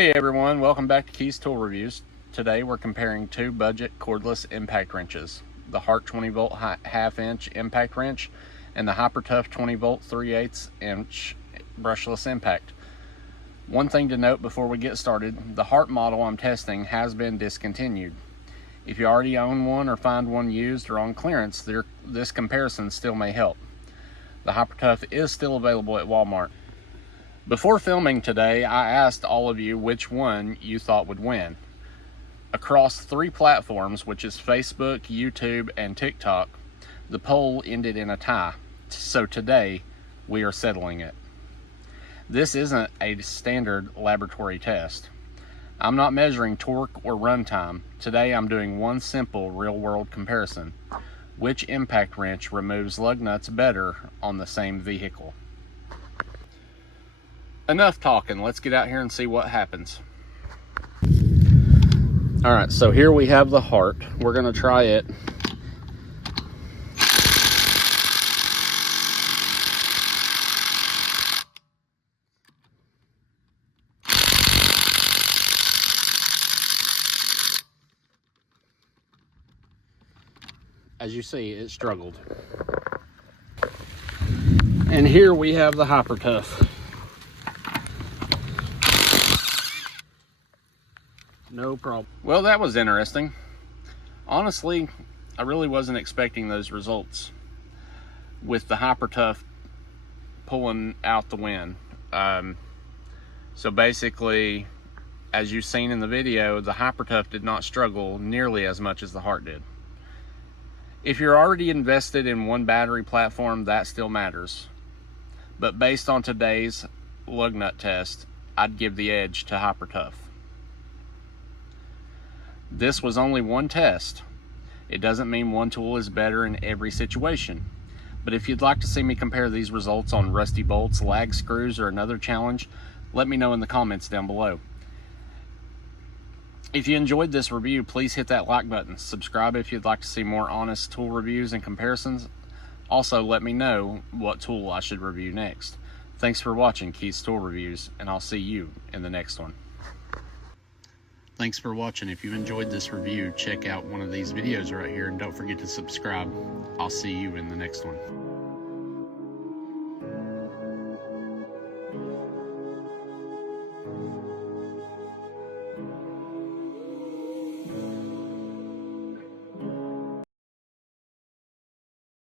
Hey everyone, welcome back to Keys Tool Reviews. Today we're comparing two budget cordless impact wrenches, the Hart 20 volt half-inch impact wrench and the Hyper-Tough 20 volt 3/8 inch brushless impact. One thing to note before we get started, the Hart model I'm testing has been discontinued. If you already own one or find one used or on clearance, this comparison still may help. The Hyper-Tough is still available at Walmart. Before filming today, I asked all of you which one you thought would win. Across 3 platforms, which is Facebook, YouTube, and TikTok, the poll ended in a tie. So today, we are settling it. This isn't a standard laboratory test. I'm not measuring torque or runtime. Today, I'm doing one simple real-world comparison. Which impact wrench removes lug nuts better on the same vehicle? Enough talking, let's get out here and see what happens. All right, so here we have the Hart. We're gonna try it. As you see, it struggled. And here we have the Hyper-Tough. No problem. Well, that was interesting. Honestly, I really wasn't expecting those results with the Hyper-Tough pulling out the win. So basically, as you've seen in the video, the Hyper-Tough did not struggle nearly as much as the Hart did. If you're already invested in one battery platform, that still matters. But based on today's lug nut test, I'd give the edge to Hyper-Tough. This was only one test. It doesn't mean one tool is better in every situation. But if you'd like to see me compare these results on rusty bolts, lag screws, or another challenge, let me know in the comments down below. If you enjoyed this review, please hit that like button. Subscribe if you'd like to see more honest tool reviews and comparisons. Also, let me know what tool I should review next. Thanks for watching Keys Tool Reviews, and I'll see you in the next one. Thanks for watching. If you enjoyed this review, check out one of these videos right here, and don't forget to subscribe. I'll see you in the next one.